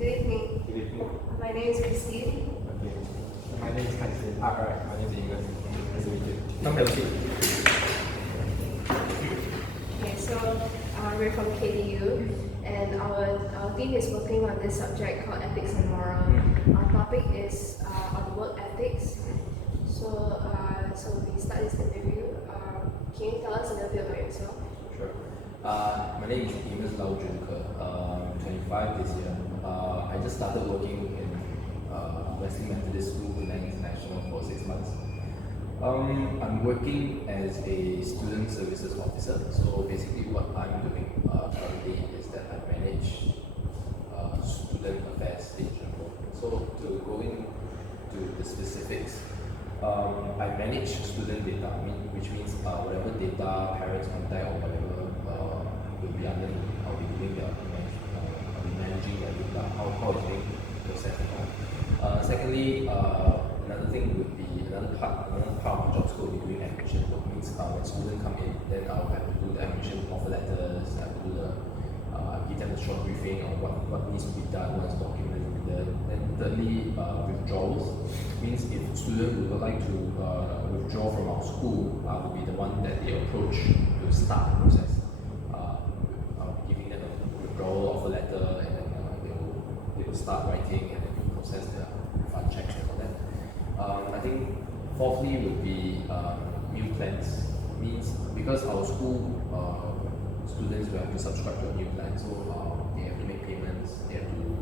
Good evening. Good evening. My name is Christine. Okay. My name is Kaisen. Alright, my name is England. Nice to meet you. Come have a seat. Okay, so we're from KDU, and our team is working on this subject called Ethics and Moral. Our topic is on work ethics. So we start this interview. Can you tell us a little bit about yourself? Sure. My name is Amos Lau Junke. I'm 25 this year. I just started working in Wesley Methodist School, Penang International for 6 months. I'm working as a student services officer. So basically what I'm doing currently is that I manage student affairs in general. So to go into the specifics, I manage student data, which means whatever data parents contact or whatever will be under me. I'll be doing I'll be managing their data, how it's being processed and all. Secondly, another part of my job scope will be doing admission. That means when students come in, then I'll have to do the admission offer letters, I have to do give them a short briefing on what needs to be done, what documents to be done. Then thirdly, withdrawals means if students would like to withdraw from our school, I will be the one that they approach to start the process. I'll be giving them a withdrawal offer letter, and then they will start writing, and then we process the refund checks and all that. I think fourthly would be new plans. Means because our school students will have to subscribe to a new plan, so they have to make payments, they have to do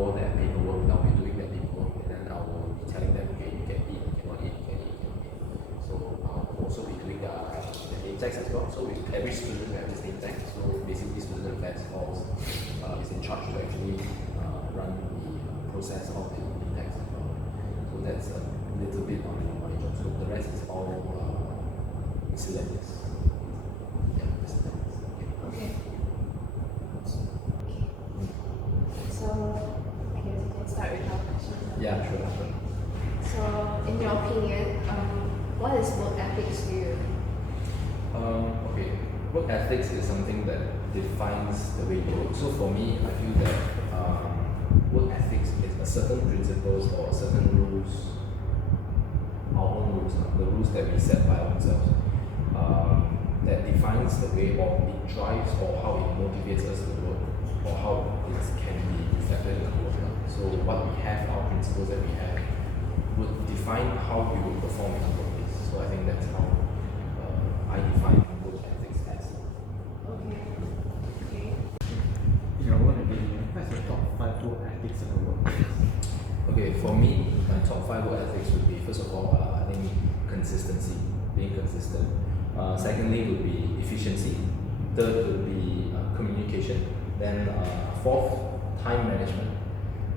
all that paperwork. Now we're doing that paperwork, and then I will be telling them, okay, you can eat, you cannot eat, you can eat, you cannot eat. So I'll also be doing the name tags as well. So with every student we have this name tag. So basically student affairs falls is in charge to actually run the process of the name tags as well. So that's a little bit on my job. So the rest is all miscellaneous. Okay. So, we can start with our questions. Yeah, sure. So, in your opinion, what is work ethics to you? Okay, work ethics is something that defines the way you work. So for me, I feel that work ethics is a certain principles or certain rules, our own rules, the rules that we set by ourselves, that defines the way, or it drives, or how it motivates us to work, or how it can be reflected in our work. So what we have, our principles that we have, would define how we will perform in our workplace. So I think that's how I define work ethics as. Okay. In your own opinion, what's your top 5 work ethics in the workplace? Okay, for me, my top 5 work ethics would be, first of all, I think consistency, being consistent. Secondly would be efficiency. Third would be communication. Then fourth, time management.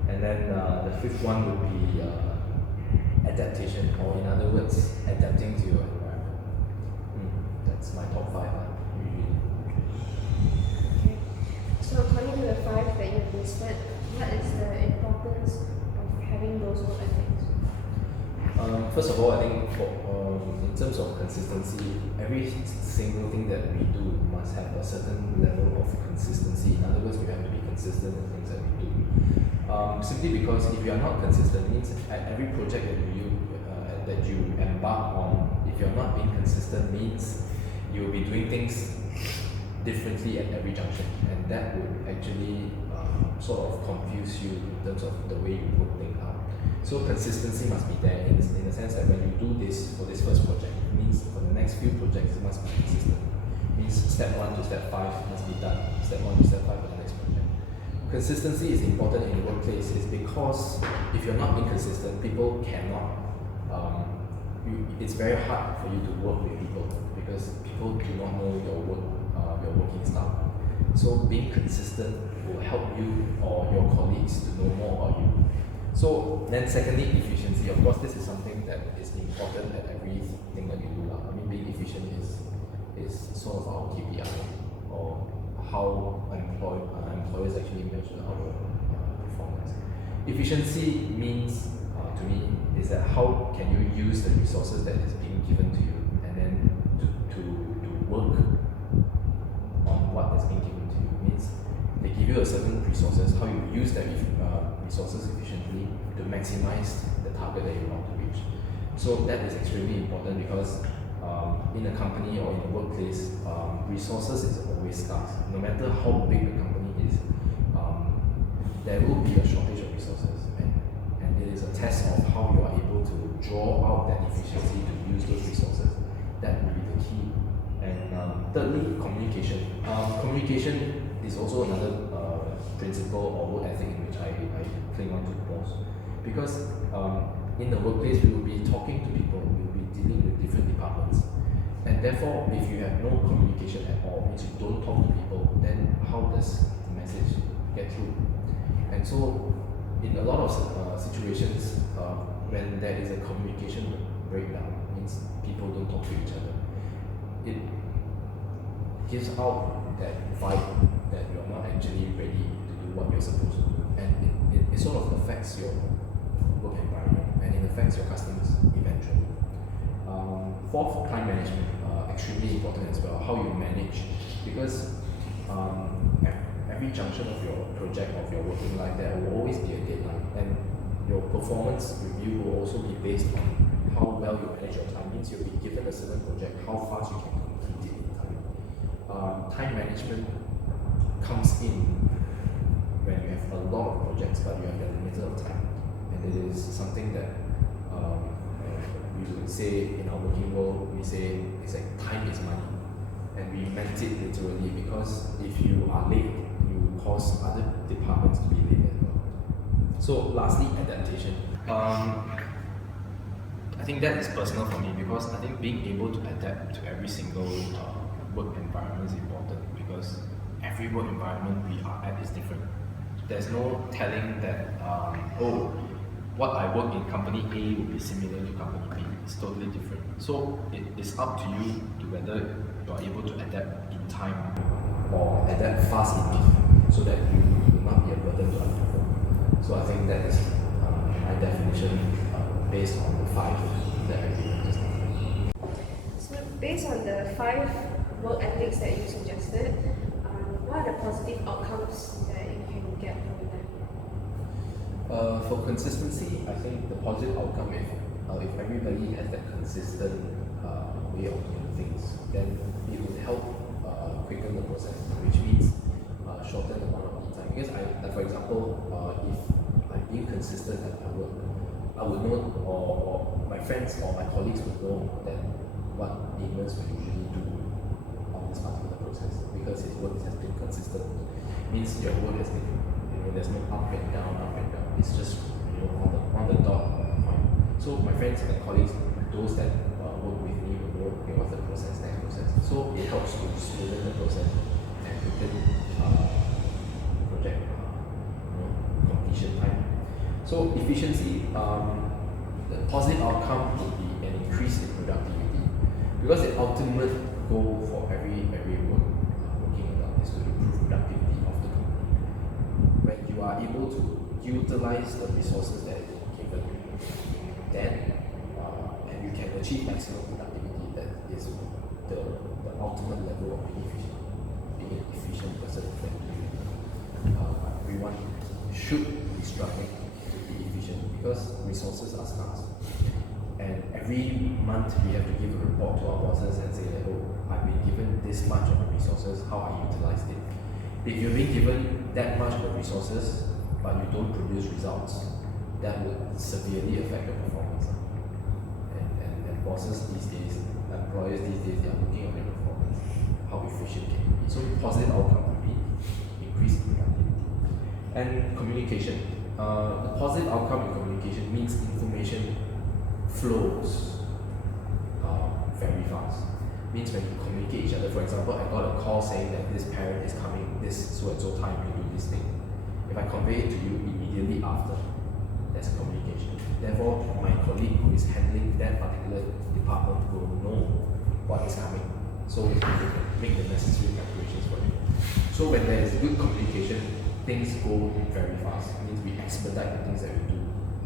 And then the fifth one would be adaptation, or in other words, adapting to your environment. That's my top 5 usually. Okay. So, according to the 5 that you've listed, what is the importance of having those work ethics? First of all, I think in terms of consistency, every single thing that we do must have a certain level of consistency. In other words, we have to be consistent in things that we do. Simply because if you are not consistent, means at every project that you embark on, if you're not being consistent, means you will be doing things differently at every junction, and that would actually sort of confuse you in terms of the way you work things out. So consistency must be there in the sense that when you do this for this first project, it means for the next few projects it must be consistent. It means step 1 to step 5 must be done. Step 1 to step 5 for the next project. Consistency is important in the workplace is because if you're not being consistent, people cannot. It's very hard for you to work with people because people do not know your working style. So being consistent will help you or your colleagues to know more about you. So then secondly, efficiency. Of course, this is something that is important at everything that you do. I mean, being efficient is sort of our KPI, or how employers actually measure our performance. Efficiency means, to me, is that how can you use the resources that is being given to you, and then to work on what is being given to you. Means they give you you a certain resources, how you use that resources efficiently to maximize the target that you want to reach. So that is extremely important because in a company or in a workplace, resources is always scarce. No matter how big the company is, there will be a shortage of resources, and it is a test of how you are able to draw out that efficiency to use those resources. That will be the key. And thirdly, communication. Communication is also another principle or work ethic in which I cling on to the most. Because in the workplace, we will be talking to people, we will be dealing with different departments. And therefore, if you have no communication at all, means you don't talk to people, then how does the message get through? And so, in a lot of situations, when there is a communication breakdown, means people don't talk to each other, it gives out that vibe that you're not actually ready to do what you're supposed to do. And it sort of affects your work environment, and it affects your customers eventually. Fourth, time management, extremely important as well, how you manage, because every junction of your project, of your working life, there will always be a deadline, and your performance review will also be based on how well you manage your time. Means you'll be given a certain project, how fast you can complete it in time. Time management comes in when you have a lot of projects but you have a limited of time, and it is something that we would say in our working world, we say it's like time is money, and we meant it literally, because if you are late, you cause other departments to be late as well. So lastly, adaptation. I think that is personal for me, because I think being able to adapt to every single work environment is important, because every work environment we are at is different. There's no telling that, what I work in company A will be similar to company B. It's totally different. So it is up to you to whether you are able to adapt in time or adapt fast enough so that you will not be a burden to other people. So I think that is my definition based on the 5 that I gave just now. So based on the 5 work ethics that you suggested, what are the positive outcomes that you can get from them? For consistency, I think the positive outcome, if everybody has that consistent way of doing things, then it would help quicken the process, which means shorten the amount of time. Because for example, if I'm being consistent at my work, I would know, or my friends or my colleagues would know that what Amos would usually do on this particular process, because his work has been consistent. Means your work has been, there's no up and down. It's just on the dot point. So my friends and colleagues, those that work with me, will know what's the process, next process. So it helps to smoothen the process and quicken project completion time. So efficiency, the positive outcome would be an increase in productivity, because the ultimate goal for every working adult is to improve productivity of the company. When you are able to utilize the resources that is given, then and you can achieve maximum productivity, that is the ultimate level of being an efficient person. Everyone should be struggling to be efficient, because resources are scarce. And every month we have to give a report to our bosses and say that, I've been given this much of the resources, how I utilized it. If you've been given that much of the resources, but you don't produce results, that would severely affect your performance. And bosses these days, employers these days, they are looking at your performance, how efficient can you be. So positive outcome would be increased productivity. And communication. The positive outcome in communication means information flows very fast. Means when you communicate each other, for example, I got a call saying that this parent is coming this so and so time to do this thing. If I convey it to you immediately after, that's communication. Therefore, my colleague who is handling that particular department will know what is coming, so they can make the necessary preparations for it. So when there is good communication, things go very fast. It means we expedite the things that we do,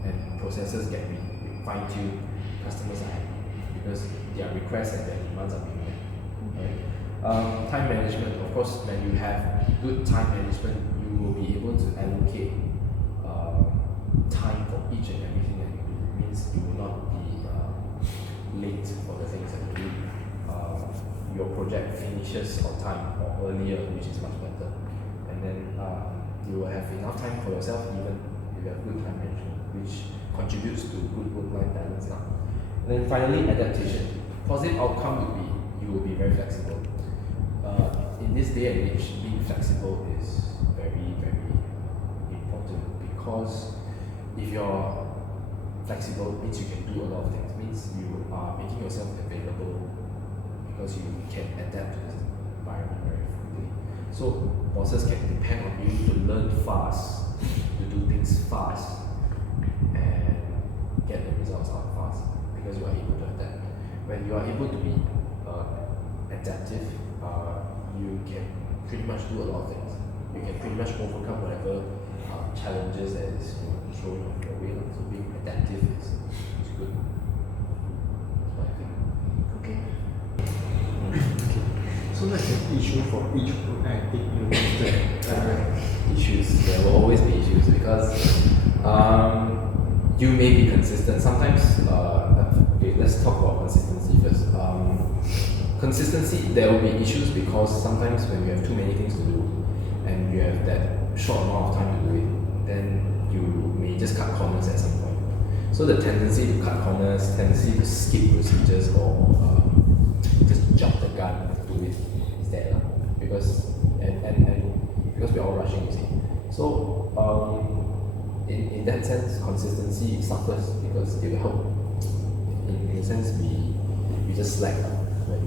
and processes get fine-tuned. Customers are happy because their requests and their demands are being met. Right? Time management, of course, when you have good time management, you will be able to allocate time for each and everything that you do. It means you will not be late for the things that you do. Your project finishes on time or earlier, which is much better. And then you will have enough time for yourself even if you have good time management, which contributes to good work-life balance now. And then finally, adaptation. Positive outcome would be you will be very flexible. In this day and age, being flexible is very, very important, because if you're flexible, it means you can do a lot of things. It means you are making yourself available because you can adapt to this environment very quickly. So bosses can depend on you to learn fast, to do things fast, and get the results out fast because you are able to adapt. When you are able to be adaptive, you can pretty much do a lot of things. You can pretty much overcome whatever challenges that is thrown on your way. So being adaptive is good. That's what I think. Okay. So that's an issue for each work ethic you listed. Issues. There will always be issues because you may be consistent. Sometimes, okay, let's talk about consistency first. Consistency, there will be issues because sometimes when you have too many things to do and you have that short amount of time to do it, then you may just cut corners at some point. So the tendency to cut corners, tendency to skip procedures or just jump the gun to do it is there because because we're all rushing, you see. So in that sense, consistency suffers because it will help. In a sense, we just slack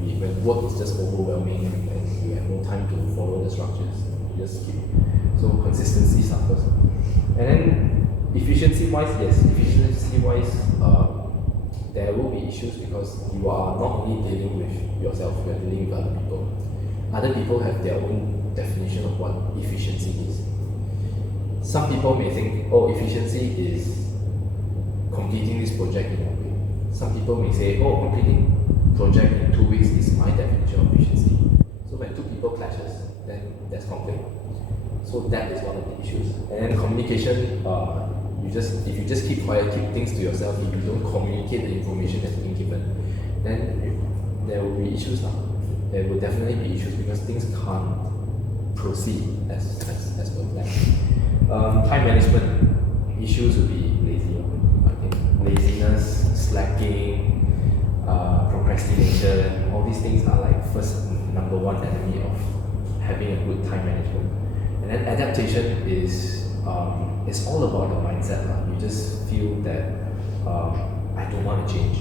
when work is just overwhelming and we have no time to follow the structures, we just skip. So consistency suffers. And then efficiency-wise, yes, efficiency-wise, there will be issues because you are not only dealing with yourself, you are dealing with other people. Other people have their own definition of what efficiency is. Some people may think, oh, efficiency is completing this project in 1 week. Some people may say, oh, completing project in 2 weeks is my definition of efficiency. So when two people clashes, then there's conflict. So that is one of the issues. And then communication, if you just keep quiet, keep things to yourself, if you don't communicate the information that's being given, then there will be issues now. There will definitely be issues because things can't proceed as per plan. Time management issues will be lazy. I think laziness, slacking, procrastination, all these things are like number one enemy of having a good time management. And then adaptation is it's all about the mindset. You just feel that I don't want to change.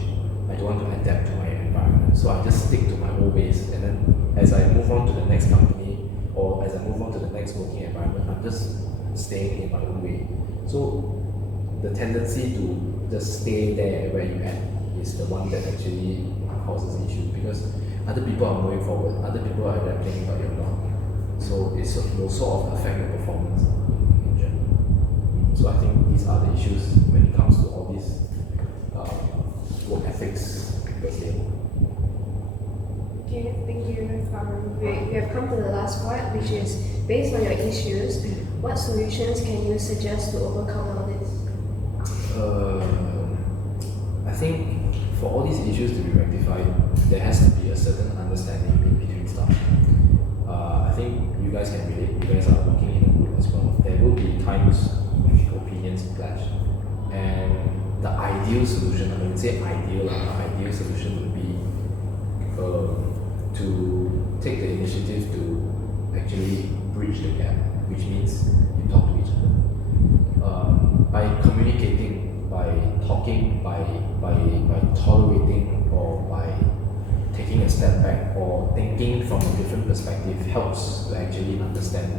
I don't want to adapt to my environment. So I just stick to my old ways, and then as I move on to the next company or as I move on to the next working environment, I'm just staying in my own way. So the tendency to just stay there where you at is the one that actually causes issues because other people are moving forward, other people are adapting, but you're not. So it will sort of affect your performance in general. So I think these are the issues when it comes to all these work ethics per se. Okay, thank you. We have come to the last part, which is based on your issues, what solutions can you suggest to overcome all this? I think for all these issues to be rectified, there has to be a certain understanding in between staff. I think you guys can relate. You guys are working in a group as well. There will be times when opinions clash, and the ideal solution, I wouldn't say ideal, the ideal solution would be to take the initiative to actually bridge the gap, which means you talk to each other. By communicating, by talking, by tolerating, or by taking a step back, or thinking from a different perspective helps to actually understand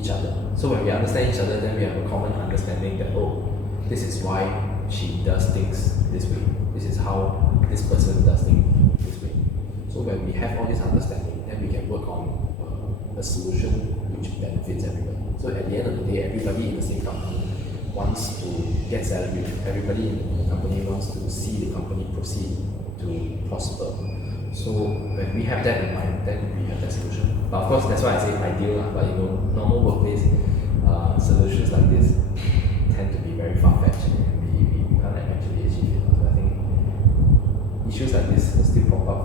each other. So when we understand each other, then we have a common understanding that, oh, this is why she does things this way. This is how this person does things this way. So when we have all this understanding, then we can work on a solution which benefits everybody. So at the end of the day, everybody in the same company wants to get salary. Everybody in the company wants to see the company proceed to prosper. So when we have that in mind, then we have that solution. But of course, that's why I say ideal. But you know, normal workplace solutions like this tend to be very far-fetched, and we can't actually achieve it. So I think issues like this will still pop up,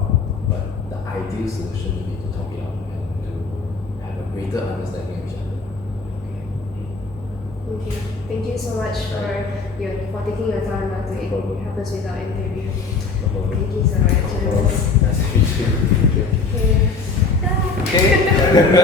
but the ideal solution would be to talk it out and to have a greater understanding of each other. Okay, thank you so much for taking your time to help us with our interview. No problem. Thank you so much. No problem. Nice to meet you. Okay. Okay.